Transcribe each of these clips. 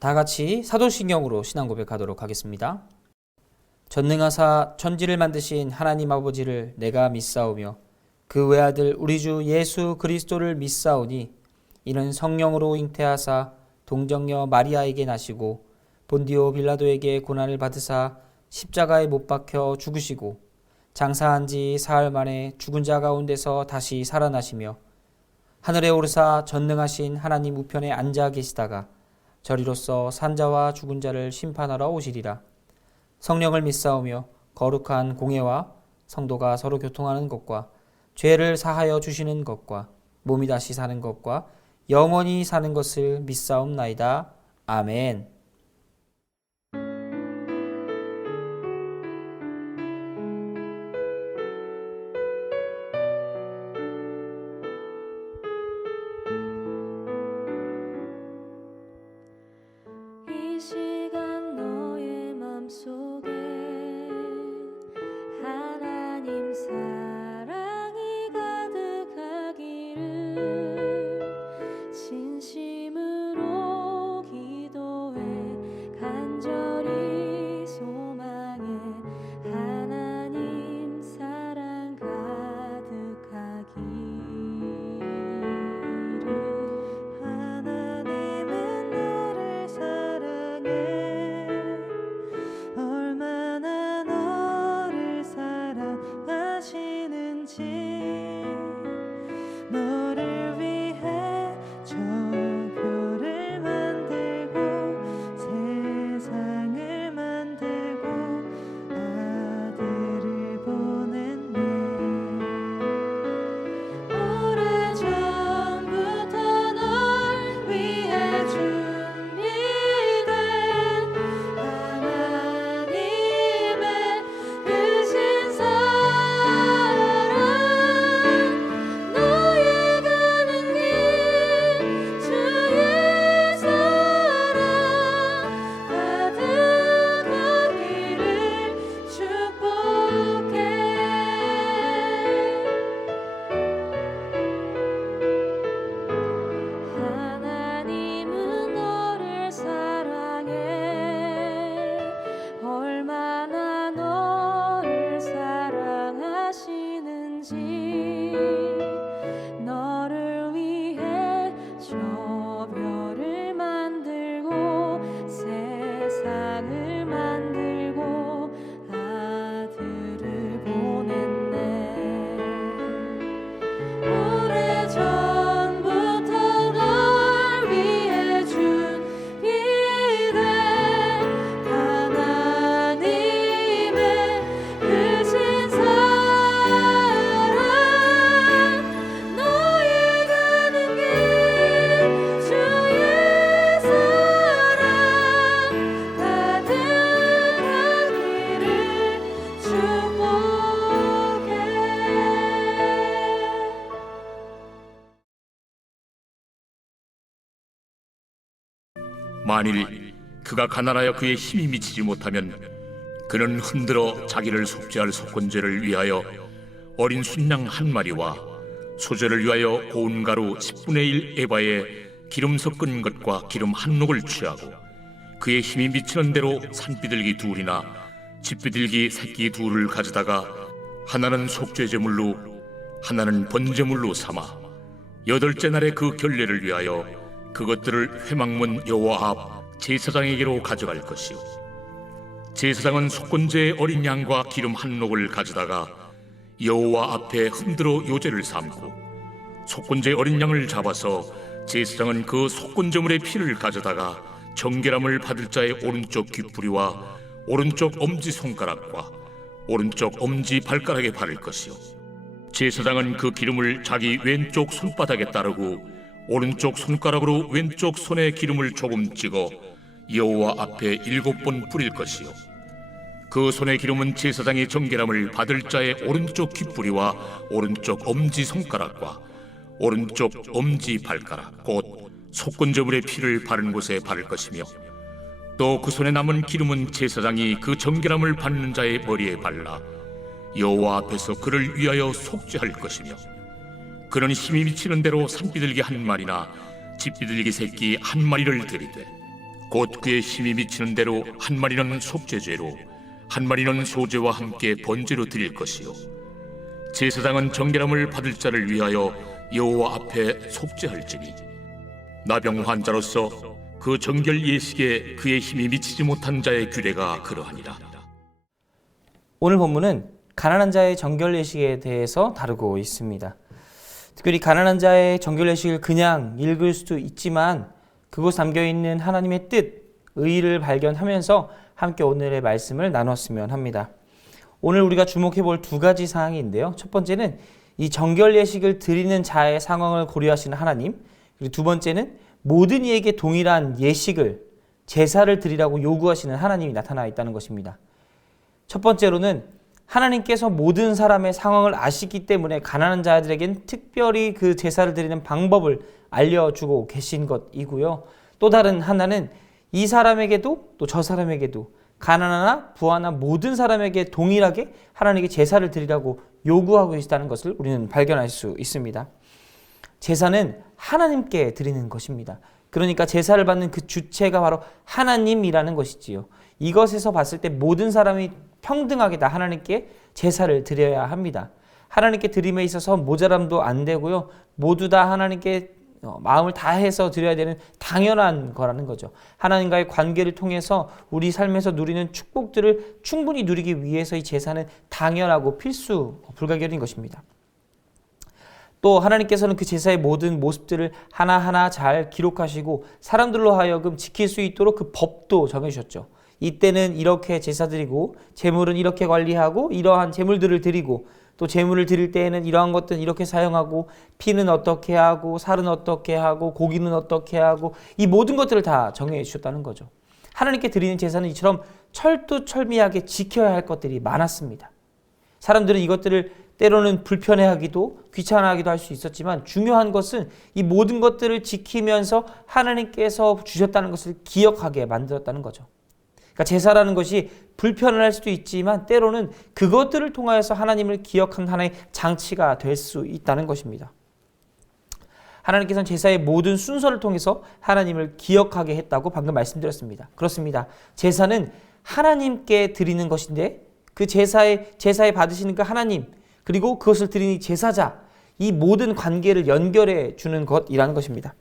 다 같이 사도신경으로 신앙 고백하도록 하겠습니다. 전능하사 천지를 만드신 하나님 아버지를 내가 믿사오며 그 외아들 우리 주 예수 그리스도를 믿사오니 이는 성령으로 잉태하사 동정녀 마리아에게 나시고 본디오 빌라도에게 고난을 받으사 십자가에 못 박혀 죽으시고 장사한 지 사흘 만에 죽은 자 가운데서 다시 살아나시며 하늘에 오르사 전능하신 하나님 우편에 앉아 계시다가 저리로서 산자와 죽은 자를 심판하러 오시리라. 성령을 믿사오며 거룩한 공예와 성도가 서로 교통하는 것과 죄를 사하여 주시는 것과 몸이 다시 사는 것과 영원히 사는 것을 믿사옵나이다. 아멘. 이 시간 너의 맘속에 하나님 사랑이 가득하기를 진심으로 기도해 간절히 소망해 하나님 사랑 가득하기를. 하나님은 너를 사랑해 얼마나 너를 사랑하시는지 너를 위해 저 별을 만들고 세상을 만들고 아들을 보냈네. 오래전부터 널 위해 준비된 하나님의 크신 사랑 너의 가는 길 주의 사랑 가득하기를 축복해. 하나님은 너를 사랑해 얼마나 너를 사랑하시는지 너를 위해 저 별을 만들고 세상을 만들고 아들을 보냈네. 오래전부터 널 위해 준비된 하나님의 크신 사랑 너의 가는 길 주의 사랑 가득하기를 축복해. 만일 그가 가난하여 그의 힘이 미치지 못하면 그는 흔들어 자기를 속죄할 속건제를 위하여 어린 순양 한 마리와 소제를 위하여 고운 가루 10분의 1 에바에 기름 섞은 것과 기름 한 녹을 취하고 그의 힘이 미치는 대로 산비둘기 둘이나 집비둘기 새끼 둘을 가져다가 하나는 속죄제물로 하나는 번제물로 삼아 8째 날에 그 결례를 위하여 그것들을 회막문 여호와 앞 제사장에게로 가져갈 것이요 제사장은 속건제의 어린 양과 기름 한 녹을 가져다가 여호와 앞에 흔들어 요제를 삼고 속건제 어린 양을 잡아서 제사장은 그 속건제물의 피를 가져다가 정결함을 받을 자의 오른쪽 귓부리와 오른쪽 엄지손가락과 오른쪽 엄지발가락에 바를 것이요 제사장은 그 기름을 자기 왼쪽 손바닥에 따르고 오른쪽 손가락으로 왼쪽 손에 기름을 조금 찍어 여호와 앞에 7번 뿌릴 것이요 그 손의 기름은 제사장이 정결함을 받을 자의 오른쪽 귓부리와 오른쪽 엄지손가락과 오른쪽 엄지발가락 곧 속건제물의 피를 바른 곳에 바를 것이며 또 그 손에 남은 기름은 제사장이 그 정결함을 받는 자의 머리에 발라 여호와 앞에서 그를 위하여 속죄할 것이며 그는 힘이 미치는 대로 산비둘기 한 마리나 집비둘기 새끼 한 마리를 드리되 곧 그의 힘이 미치는 대로 한 마리는 속죄죄로 한 마리는 소죄와 함께 번제로 드릴 것이요 제사장은 정결함을 받을 자를 위하여 여호와 앞에 속죄할지니 나병 환자로서 그 정결 예식에 그의 힘이 미치지 못한 자의 규례가 그러하니라. 오늘 본문은 가난한 자의 정결 예식에 대해서 다루고 있습니다. 특별히 가난한 자의 정결 예식을 그냥 읽을 수도 있지만 그곳 담겨있는 하나님의 뜻, 의의를 발견하면서 함께 오늘의 말씀을 나눴으면 합니다. 오늘 우리가 주목해 볼 두 가지 사항인데요. 첫 번째는 이 정결 예식을 드리는 자의 상황을 고려하시는 하나님, 그리고 두 번째는 모든 이에게 동일한 예식을, 제사를 드리라고 요구하시는 하나님이 나타나 있다는 것입니다. 첫 번째로는 하나님께서 모든 사람의 상황을 아시기 때문에 가난한 자들에겐 특별히 그 제사를 드리는 방법을 알려주고 계신 것이고요. 또 다른 하나는 이 사람에게도 또 저 사람에게도 가난하나 부하나 모든 사람에게 동일하게 하나님께 제사를 드리라고 요구하고 계시다는 것을 우리는 발견할 수 있습니다. 제사는 하나님께 드리는 것입니다. 그러니까 제사를 받는 그 주체가 바로 하나님이라는 것이지요. 이것에서 봤을 때 모든 사람이 평등하게 다 하나님께 제사를 드려야 합니다. 하나님께 드림에 있어서 모자람도 안 되고요. 모두 다 하나님께 마음을 다해서 드려야 되는 당연한 거라는 거죠. 하나님과의 관계를 통해서 우리 삶에서 누리는 축복들을 충분히 누리기 위해서 이 제사는 당연하고 필수 불가결인 것입니다. 또 하나님께서는 그 제사의 모든 모습들을 하나하나 잘 기록하시고 사람들로 하여금 지킬 수 있도록 그 법도 정해주셨죠. 이때는 이렇게 제사 드리고 제물은 이렇게 관리하고 이러한 제물들을 드리고 또 제물을 드릴 때에는 이러한 것들은 이렇게 사용하고 피는 어떻게 하고 살은 어떻게 하고 고기는 어떻게 하고 이 모든 것들을 다 정해 주셨다는 거죠. 하나님께 드리는 제사는 이처럼 철두철미하게 지켜야 할 것들이 많았습니다. 사람들은 이것들을 때로는 불편해하기도 귀찮아하기도 할 수 있었지만 중요한 것은 이 모든 것들을 지키면서 하나님께서 주셨다는 것을 기억하게 만들었다는 거죠. 그러니까 제사라는 것이 불편을 할 수도 있지만 때로는 그것들을 통하여서 하나님을 기억한 하나의 장치가 될 수 있다는 것입니다. 하나님께서는 제사의 모든 순서를 통해서 하나님을 기억하게 했다고 방금 말씀드렸습니다. 그렇습니다. 제사는 하나님께 드리는 것인데 그 제사에 받으시는 그 하나님 그리고 그것을 드리는 제사자 이 모든 관계를 연결해 주는 것이라는 것입니다.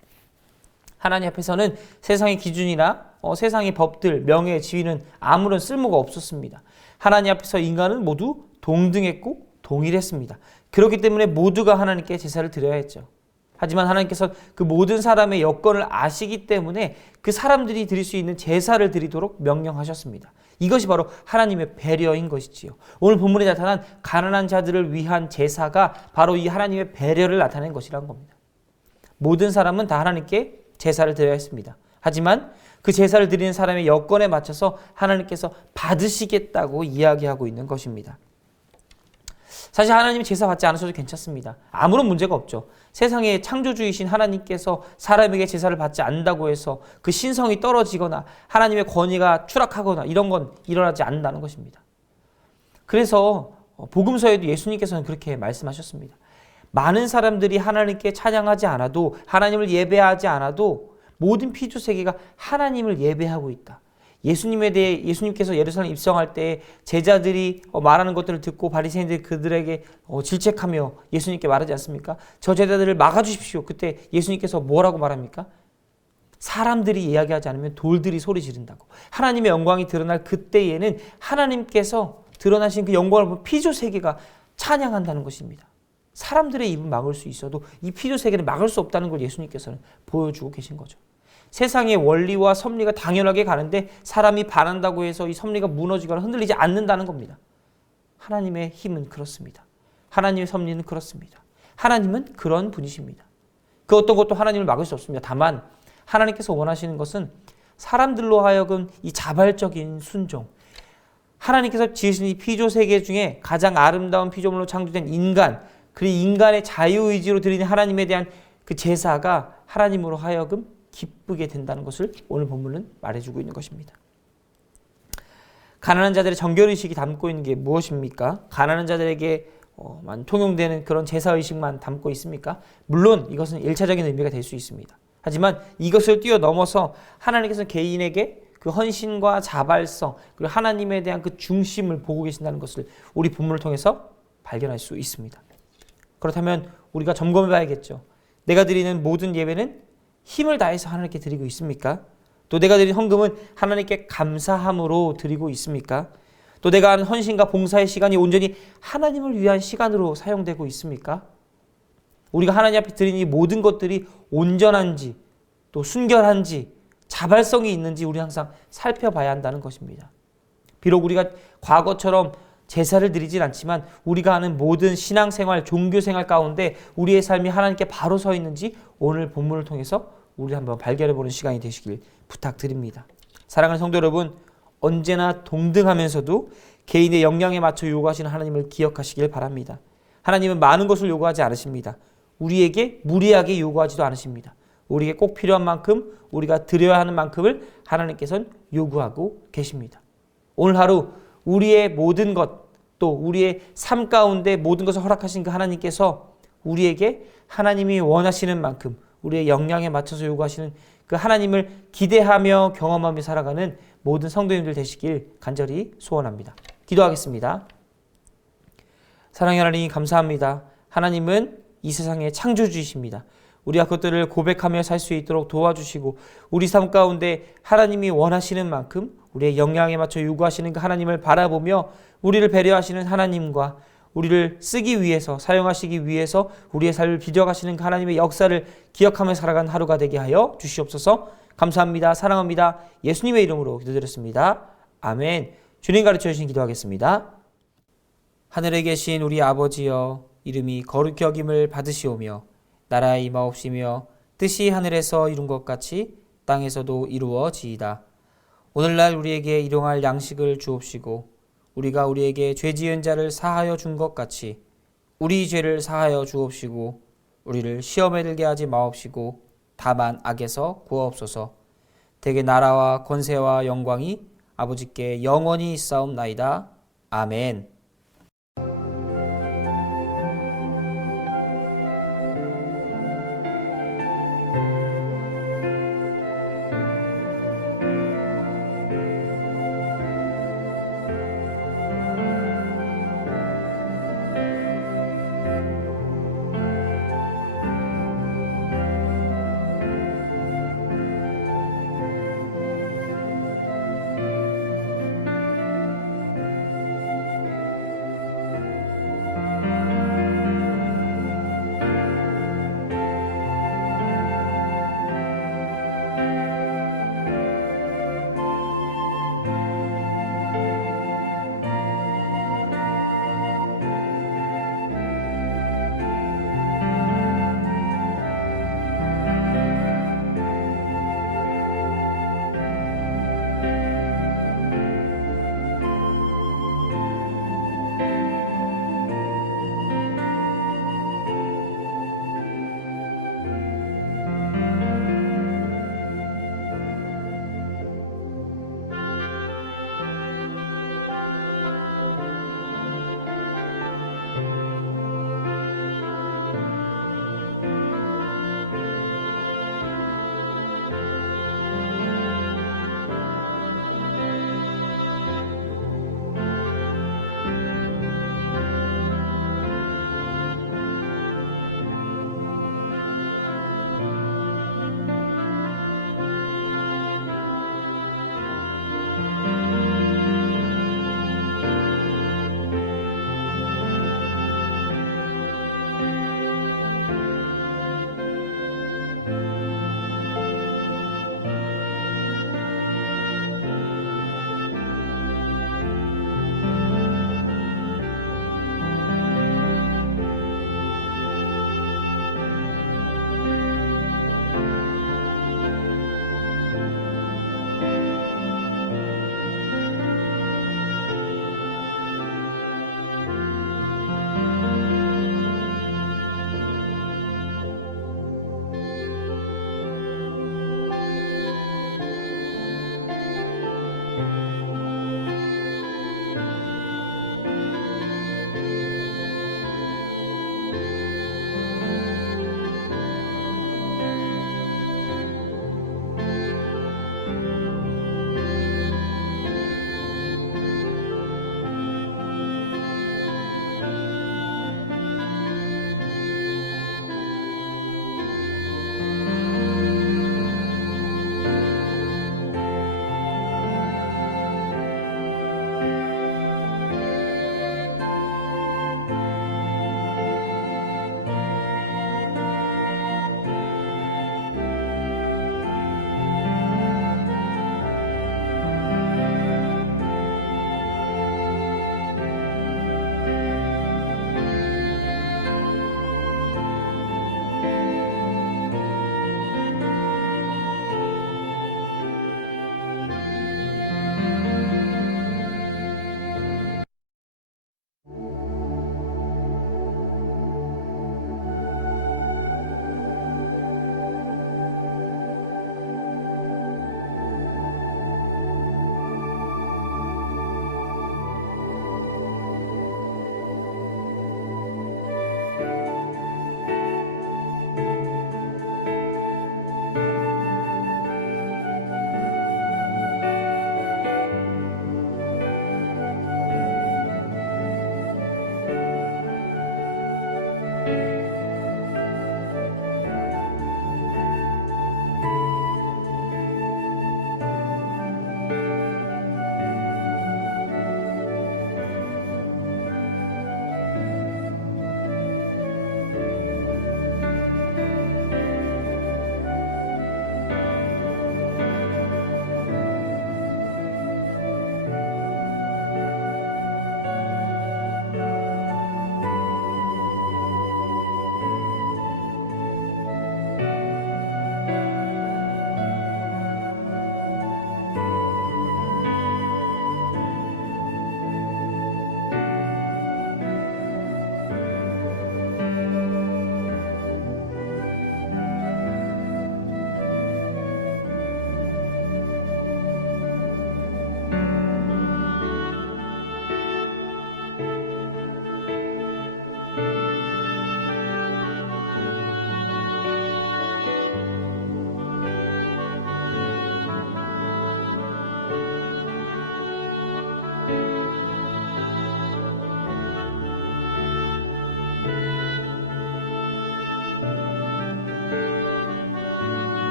하나님 앞에서는 세상의 기준이나 세상의 법들, 명예, 지위는 아무런 쓸모가 없었습니다. 하나님 앞에서 인간은 모두 동등했고 동일했습니다. 그렇기 때문에 모두가 하나님께 제사를 드려야 했죠. 하지만 하나님께서 그 모든 사람의 여건을 아시기 때문에 그 사람들이 드릴 수 있는 제사를 드리도록 명령하셨습니다. 이것이 바로 하나님의 배려인 것이지요. 오늘 본문에 나타난 가난한 자들을 위한 제사가 바로 이 하나님의 배려를 나타낸 것이란 겁니다. 모든 사람은 다 하나님께 제사를 드려야 했습니다. 하지만 그 제사를 드리는 사람의 여건에 맞춰서 하나님께서 받으시겠다고 이야기하고 있는 것입니다. 사실 하나님이 제사 받지 않으셔도 괜찮습니다. 아무런 문제가 없죠. 세상의 창조주이신 하나님께서 사람에게 제사를 받지 않는다고 해서 그 신성이 떨어지거나 하나님의 권위가 추락하거나 이런 건 일어나지 않는다는 것입니다. 그래서 복음서에도 예수님께서는 그렇게 말씀하셨습니다. 많은 사람들이 하나님께 찬양하지 않아도 하나님을 예배하지 않아도 모든 피조세계가 하나님을 예배하고 있다. 예수님에 대해 예수님께서 예루살렘 입성할 때 제자들이 말하는 것들을 듣고 바리새인들이 그들에게 질책하며 예수님께 말하지 않습니까? 저 제자들을 막아주십시오. 그때 예수님께서 뭐라고 말합니까? 사람들이 이야기하지 않으면 돌들이 소리 지른다고. 하나님의 영광이 드러날 그때에는 하나님께서 드러나신 그 영광을 보면 피조세계가 찬양한다는 것입니다. 사람들의 입은 막을 수 있어도 이 피조세계는 막을 수 없다는 걸 예수님께서는 보여주고 계신 거죠. 세상의 원리와 섭리가 당연하게 가는데 사람이 반한다고 해서 이 섭리가 무너지거나 흔들리지 않는다는 겁니다. 하나님의 힘은 그렇습니다. 하나님의 섭리는 그렇습니다. 하나님은 그런 분이십니다. 그 어떤 것도 하나님을 막을 수 없습니다. 다만 하나님께서 원하시는 것은 사람들로 하여금 이 자발적인 순종, 하나님께서 지으신 이 피조세계 중에 가장 아름다운 피조물로 창조된 인간, 그리고 인간의 자유의지로 드리는 하나님에 대한 그 제사가 하나님으로 하여금 기쁘게 된다는 것을 오늘 본문은 말해주고 있는 것입니다. 가난한 자들의 정결의식이 담고 있는 게 무엇입니까? 가난한 자들에게 통용되는 그런 제사의식만 담고 있습니까? 물론 이것은 1차적인 의미가 될 수 있습니다. 하지만 이것을 뛰어넘어서 하나님께서 개인에게 그 헌신과 자발성 그리고 하나님에 대한 그 중심을 보고 계신다는 것을 우리 본문을 통해서 발견할 수 있습니다. 그렇다면 우리가 점검해 봐야겠죠. 내가 드리는 모든 예배는 힘을 다해서 하나님께 드리고 있습니까? 또 내가 드린 헌금은 하나님께 감사함으로 드리고 있습니까? 또 내가 하는 헌신과 봉사의 시간이 온전히 하나님을 위한 시간으로 사용되고 있습니까? 우리가 하나님 앞에 드린 이 모든 것들이 온전한지 또 순결한지 자발성이 있는지 우리 항상 살펴봐야 한다는 것입니다. 비록 우리가 과거처럼 제사를 드리진 않지만 우리가 하는 모든 신앙생활, 종교생활 가운데 우리의 삶이 하나님께 바로 서 있는지 오늘 본문을 통해서 우리 한번 발견해보는 시간이 되시길 부탁드립니다. 사랑하는 성도 여러분, 언제나 동등하면서도 개인의 역량에 맞춰 요구하시는 하나님을 기억하시길 바랍니다. 하나님은 많은 것을 요구하지 않으십니다. 우리에게 무리하게 요구하지도 않으십니다. 우리에게 꼭 필요한 만큼 우리가 드려야 하는 만큼을 하나님께서는 요구하고 계십니다. 오늘 하루 우리의 모든 것 또 우리의 삶 가운데 모든 것을 허락하신 그 하나님께서 우리에게 하나님이 원하시는 만큼 우리의 역량에 맞춰서 요구하시는 그 하나님을 기대하며 경험하며 살아가는 모든 성도님들 되시길 간절히 소원합니다. 기도하겠습니다. 사랑의 하나님 감사합니다. 하나님은 이 세상의 창조주이십니다. 우리가 그것들을 고백하며 살 수 있도록 도와주시고 우리 삶 가운데 하나님이 원하시는 만큼 우리의 역량에 맞춰 요구하시는 그 하나님을 바라보며 우리를 배려하시는 하나님과 우리를 쓰기 위해서 사용하시기 위해서 우리의 삶을 빚어가시는 그 하나님의 역사를 기억하며 살아가는 하루가 되게 하여 주시옵소서. 감사합니다. 사랑합니다. 예수님의 이름으로 기도드렸습니다. 아멘. 주님 가르쳐 주신 기도하겠습니다. 하늘에 계신 우리 아버지여, 이름이 거룩히 여김을 받으시오며 나라가 임하옵시며 뜻이 하늘에서 이룬 것 같이 땅에서도 이루어지이다. 오늘날 우리에게 일용할 양식을 주옵시고 우리가 우리에게 죄 지은 자를 사하여 준 것 같이 우리 죄를 사하여 주옵시고 우리를 시험에 들게 하지 마옵시고 다만 악에서 구하옵소서. 대개 나라와 권세와 영광이 아버지께 영원히 있사옵나이다. 아멘.